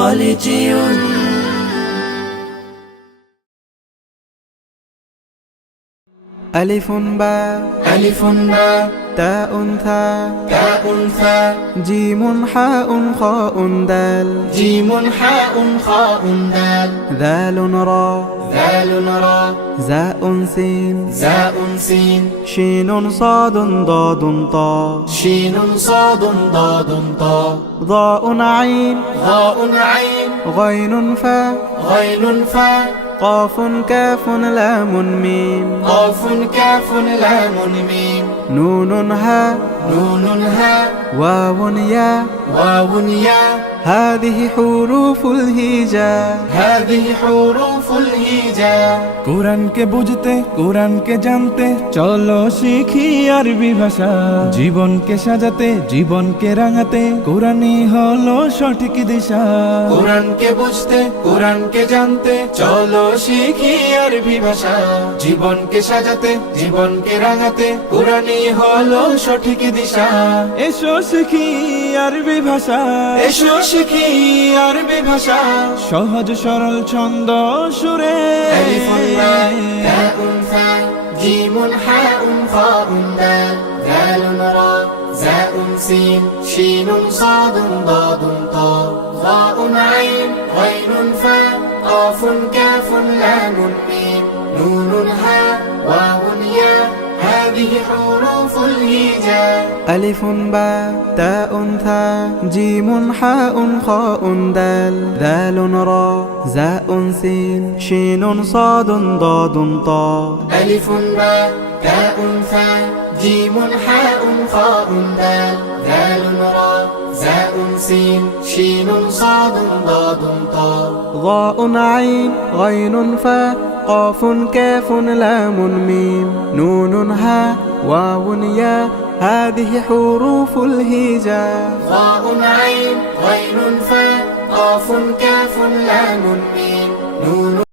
خالدي ألف باء ألف باء تاء ثاء تاء ثاء جيم حاء خاء دال جيم حاء خاء دال ذال را ذال را زاء سين زاء سين شين صاد ضاد طاء شين صاد ضاد طاء ضاء عين ضاء عين غين فاء غين فاء قاف كاف لام ميم قاف كاف لام ميم نون هاء نون هاء واو ياء واو ياء هذه حروف الهجاء هذه حروف الهجاء কোরআনকে বুঝতে কোরআনকে জানতে চলো শিখি আরবি ভাষা জীবনকে সাজাতে জীবনকে রাঙাতে কোরআনই হলো সঠিক দিশা কোরআনকে বুঝতে কোরআনকে জানতে চলো শিখি আরবি ভাষা জীবনকে সাজাতে জীবনকে রাঙাতে কোরআনই হলো সঠিক দিশা এসো শিখি আরবি ভাষা এসো শিখি আরবি ভাষা সহজ সরল ছন্দ সুরে ألف باء تاء ثاء جيم حاء خاء دال ذال را زاء سين شين صاد ضاد طاء ظاء عين غين فاء قاف كاف لام ميم نون هاء واو ياء هذه حروف الهجاء ألف باء تاء ثاء جيم حاء خاء دال ذال را زاء سين شين صاد ضاد طاء ألف باء تاء ثاء جيم حاء خاء دال ذال را زاء سين شين صاد ضاد طاء ضاء عين غين فاء قاف كاف لام ميم نون هاء واو ياء هذه حروف الهجاء ظاء عين غين فاء قاف كاف لام ميم نون